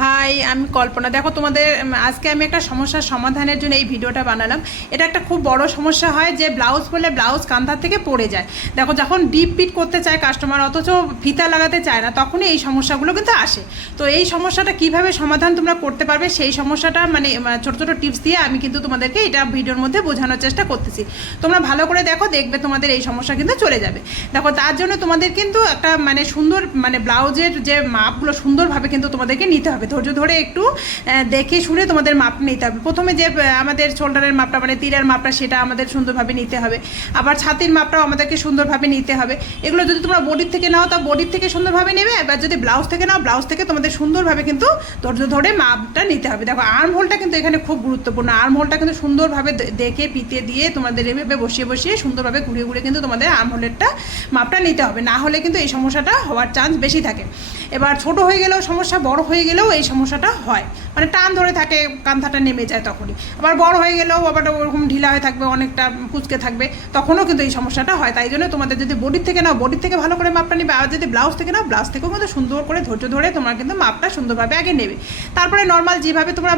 High, আমি কল্পনা। দেখো তোমাদের আজকে আমি একটা সমস্যার সমাধানের জন্য এই ভিডিওটা বানালাম। এটা একটা খুব বড় সমস্যা হয় যে ব্লাউজ পরলে ব্লাউজ কাঁধার থেকে পড়ে যায়। দেখো যখন ডিপ পিট করতে চায় কাস্টমার অথচ ফিতা লাগাতে চায় না, তখনই এই সমস্যাগুলো কিন্তু আসে। তো এই সমস্যাটা কিভাবে সমাধান তোমরা করতে পারবে সেই সমস্যাটা মানে ছোটো ছোটো টিপস দিয়ে আমি কিন্তু তোমাদেরকে এটা ভিডিওর মধ্যে বোঝানোর চেষ্টা করতেছি। তোমরা ভালো করে দেখো, দেখবে তোমাদের এই সমস্যা কিন্তু চলে যাবে। দেখো তার জন্য তোমাদের কিন্তু একটা মানে সুন্দর মানে ব্লাউজের যে মাপগুলো সুন্দরভাবে কিন্তু তোমাদেরকে নিতে হবে। ধৈর্য ধরে একটু দেখে শুনে তোমাদের মাপ নিতে হবে। প্রথমে যে আমাদের শোল্ডারের মাপটা মানে তীরের মাপটা সেটা আমাদের সুন্দরভাবে নিতে হবে। আবার ছাতির মাপটাও আমাদেরকে সুন্দরভাবে নিতে হবে। এগুলো যদি তোমরা বডির থেকে নাও তা বডির থেকে সুন্দরভাবে নেবে, এবার যদি ব্লাউজ থেকে নাও ব্লাউজ থেকে তোমাদের সুন্দরভাবে কিন্তু ধৈর্য ধরে মাপটা নিতে হবে। দেখো আর্ম হোলটা কিন্তু এখানে খুব গুরুত্বপূর্ণ। আর্ম হোলটা কিন্তু সুন্দরভাবে দেখে পিতে দিয়ে তোমাদের এভাবে বসিয়ে বসিয়ে সুন্দরভাবে ঘুরিয়ে ঘুরিয়ে কিন্তু তোমাদের আর্ম হোলেরটা মাপটা নিতে হবে, না হলে কিন্তু এই সমস্যাটা হওয়ার চান্স বেশি থাকে। এবার ছোট হয়ে গেলেও সমস্যা, বড় হয়ে গেলেও এই সমস্যাটা হয়, মানে টান ধরে থাকে কান্থাটা নেমে যায় তখনই। আবার বড় হয়ে গেলেও আবার ওরকম ঢিলা হয়ে থাকবে, অনেকটা কুচকে থাকবে, তখনও কিন্তু এই সমস্যাটা হয়। তাই জন্য তোমাদের যদি বডির থেকে নাও বডির থেকে ভালো করে মাপটা নেবে, আর যদি ব্লাউজ থেকে নাও ব্লাউজ থেকেও কিন্তু সুন্দর করে ধৈর্য ধরে তোমরা কিন্তু মাপটা সুন্দরভাবে আগে নেবে। তারপরে নর্মাল যেভাবে তোমরা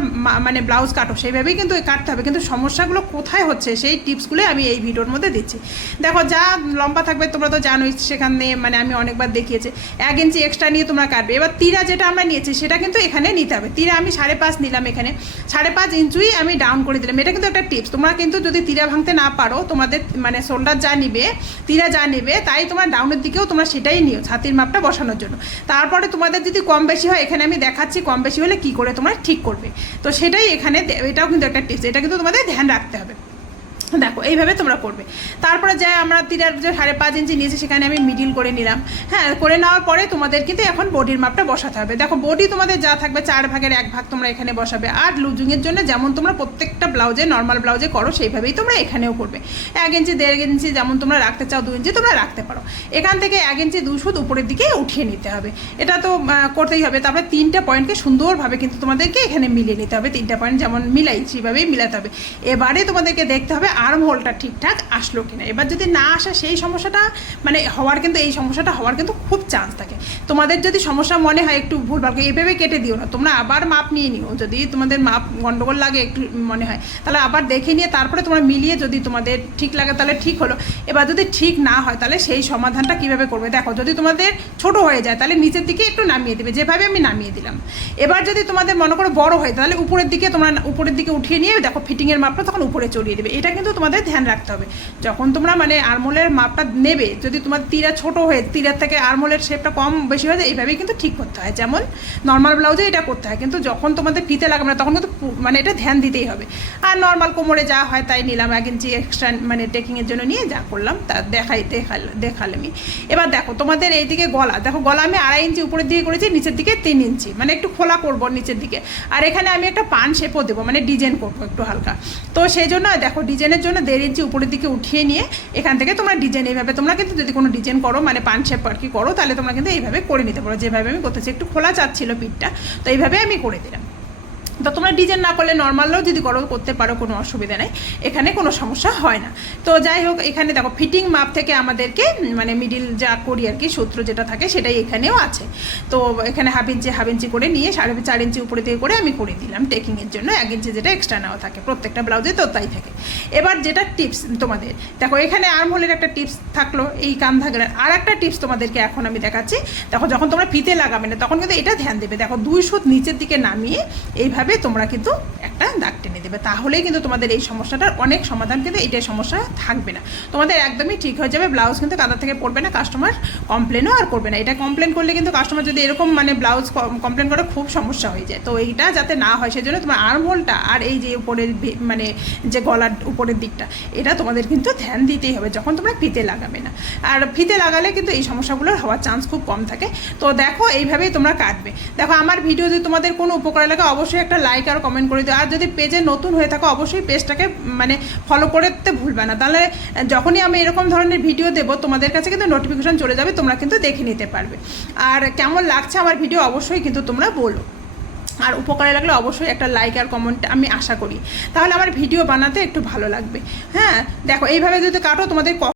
মানে ব্লাউজ কাটো সেইভাবেই কিন্তু কাটতে হবে। কিন্তু সমস্যাগুলো কোথায় হচ্ছে সেই টিপসগুলো আমি এই ভিডিওর মধ্যে দিচ্ছি। দেখো যা লম্বা থাকবে তোমরা তো জানোই, সেখানে মানে আমি অনেকবার দেখিয়েছি 1 ইঞ্চি এক্সট্রা নিয়ে তোমরা কাটবে। এবার তীরা যেটা আমরা নিয়েছি সেটা কিন্তু এখানে নিতে হবে। তীরা আমি 5.5 নিলাম, এখানে 5.5 ইঞ্চি আমি ডাউন করে দিলাম। এটা কিন্তু একটা টিপস। তোমরা কিন্তু যদি তীরা ভাঙতে না পারো, তোমাদের মানে শোল্ডার যা নিবে তীরা যা নেবে তাই তোমার ডাউনের দিকেও তোমরা সেটাই নিও ছাতির মাপটা বসানোর জন্য। তারপরে তোমাদের যদি কম বেশি হয়, এখানে আমি দেখাচ্ছি কম বেশি হলে কি করে তোমরা ঠিক করবে। তো সেটাই এখানে, এটাও কিন্তু একটা টিপস, এটা কিন্তু তোমাদের ধ্যান রাখতে হবে। দেখো এইভাবে তোমরা করবে। তারপরে যে আমরা তীরের যে 5.5 ইঞ্চি নিয়েছি সেখানে আমি মিডিল করে নিলাম। হ্যাঁ, করে নেওয়ার পরে তোমাদের কিন্তু এখন বডির মাপটা বসাতে হবে। দেখো বডি তোমাদের যা থাকবে 4 ভাগের 1 ভাগ তোমরা এখানে বসাবে। আর লুজিংয়ের জন্য যেমন তোমরা প্রত্যেকটা ব্লাউজে নর্মাল ব্লাউজে করো সেইভাবেই তোমরা এখানেও করবে। 1 ইঞ্চি 1.5 ইঞ্চি যেমন তোমরা রাখতে চাও, 2 ইঞ্চি তোমরা রাখতে পারো। এখান থেকে 1 ইঞ্চি 2 সুত উপরের দিকে উঠিয়ে নিতে হবে, এটা তো করতেই হবে। তারপরে 3টা পয়েন্টকে সুন্দরভাবে কিন্তু তোমাদেরকে এখানে মিলিয়ে নিতে হবে। 3টা পয়েন্ট যেমন মিলাই সেভাবেই মিলাতে হবে। এবারে তোমাদেরকে দেখতে হবে আর্ম হোলটা ঠিকঠাক আসলো কিনা। এবার যদি না আসে সেই সমস্যাটা মানে হওয়ার কিন্তু এই সমস্যাটা হওয়ার কিন্তু খুব চান্স থাকে। তোমাদের যদি সমস্যা মনে হয় একটু ভুলভাল, এইভাবে কেটে দিও না, তোমরা আবার মাপ নিয়ে নিও। যদি তোমাদের মাপ গন্ডগোল লাগে একটু মনে হয়, তাহলে আবার দেখে নিয়ে তারপরে তোমরা মিলিয়ে যদি তোমাদের ঠিক লাগে তাহলে ঠিক হলো। এবার যদি ঠিক না হয় তাহলে সেই সমাধানটা কীভাবে করবে। দেখো যদি তোমাদের ছোট হয়ে যায় তাহলে নিচের দিকে একটু নামিয়ে দেবে, যেভাবে আমি নামিয়ে দিলাম। এবার যদি তোমাদের মনে করো বড় হয় তাহলে উপরের দিকে তোমরা উপরের দিকে উঠিয়ে নিয়ে দেখো ফিটিংয়ের মাপটা তখন উপরে চড়িয়ে দেবে। এটা কিন্তু তোমাদের ধ্যান রাখতে হবে যখন তোমরা মানে আর্মহোলের মাপটা নেবে। যদি তোমার তীরা ছোট হয়ে তীরার থেকে আর্মহোলের শেপটা কম বেশি হয়ে যায়, এইভাবেই কিন্তু ঠিক করতে হয়। যেমন নর্মাল ব্লাউজে এটা করতে হয়, কিন্তু যখন তোমাদের ফিতে লাগাবে না তখন কিন্তু মানে এটা ধ্যান দিতেই হবে। আর নর্মাল কোমরে যা হয় তাই নিলাম, 1 ইঞ্চি এক্সট্রা মানে টেকিংয়ের জন্য নিয়ে যা করলাম তা দেখালামই। এবার দেখো তোমাদের এইদিকে গলা, দেখো গলা আমি 2.5 ইঞ্চি উপরের দিকে করেছি, নিচের দিকে 3 ইঞ্চি, মানে একটু খোলা করবো নিচের দিকে। আর এখানে আমি একটা পান শেপও দেবো, মানে ডিজাইন করবো একটু হালকা। তো সেই জন্য দেখো ডিজাইনের জন্য 1.5 ইঞ্চি উপরের দিকে উঠিয়ে নিয়ে এখান থেকে তোমরা ডিজাইন এইভাবে তোমরা কিন্তু যদি কোনো ডিজাইন করো মানে পান শেপ আর কি করো, তাহলে তোমরা কিন্তু এইভাবে করে নিতে পারো। যেভাবে আমি করতেছি একটু খোলা চাচ্ছিল পিঠটা, তো এইভাবে আমি করে দিলাম। তো তোমরা ডিজাইন না করলে নর্মালও যদি করতে পারো, কোনো অসুবিধা নেই, এখানে কোনো সমস্যা হয় না। তো যাই হোক, এখানে দেখো ফিটিং মাপ থেকে আমাদেরকে মানে মিডিল যা করি আর কি সূত্র যেটা থাকে সেটাই এখানেও আছে। তো এখানে হাফ ইঞ্চি করে নিয়ে 4.5 ইঞ্চি উপরে থেকে করে আমি করে দিলাম টেকিংয়ের জন্য। 1 ইঞ্চি যেটা এক্সট্রা নেওয়া থাকে প্রত্যেকটা ব্লাউজে, তো তাই থাকে। এবার যেটা টিপস তোমাদের দেখো, এখানে আর্ম হোলের একটা টিপস থাকলো, এই কাঁধাগের আর একটা টিপস তোমাদেরকে এখন আমি দেখাচ্ছি। দেখো যখন তোমরা ফিতে লাগাবে না তখন কিন্তু এটা ধ্যান দেবে। দেখো 2 সুত নিচের দিকে নামিয়ে এইভাবে তোমরা কিন্তু একটা দাগ টেনে দেবে, তাহলেই কিন্তু তোমাদের এই সমস্যাটার অনেক সমাধান, কিন্তু এইটাই সমস্যা থাকবে না, তোমাদের একদমই ঠিক হয়ে যাবে। ব্লাউজ কিন্তু কাঁধা থেকে পড়বে না, কাস্টমার কমপ্লেনও আর করবে না। এটা কমপ্লেন করলে কিন্তু কাস্টমার যদি এরকম মানে ব্লাউজ কমপ্লেন করে খুব সমস্যা হয়ে যায়। তো এইটা যাতে না হয় সেজন্য তোমার আর্ম হোলটা আর এই যে উপরের মানে যে গলার উপরের দিকটা, এটা তোমাদের কিন্তু ধ্যান দিতেই হবে যখন তোমরা ফিতে লাগাবে না। আর ফিতে লাগালে কিন্তু এই সমস্যাগুলোর হওয়ার চান্স খুব কম থাকে। তো দেখো এইভাবেই তোমরা কাটবে। দেখো আমার ভিডিও যদি তোমাদের কোনো উপকার লাগে অবশ্যই একটা লাইক আর কমেন্ট করে দিও। আর যদি পেজে নতুন হয়ে থাকো অবশ্যই পেজটাকে মানে ফলো করতে ভুলবে না, তাহলে যখনই আমি এরকম ধরনের ভিডিও দেবো তোমাদের কাছে কিন্তু নোটিফিকেশন চলে যাবে, তোমরা কিন্তু দেখে নিতে পারবে। আর কেমন লাগছে আমার ভিডিও অবশ্যই কিন্তু তোমরা বলো। আর উপকারে লাগলে অবশ্যই একটা লাইক আর কমেন্ট আমি আশা করি, তাহলে আমার ভিডিও বানাতে একটু ভালো লাগবে। হ্যাঁ দেখো এইভাবে যদি কাটো তোমাদের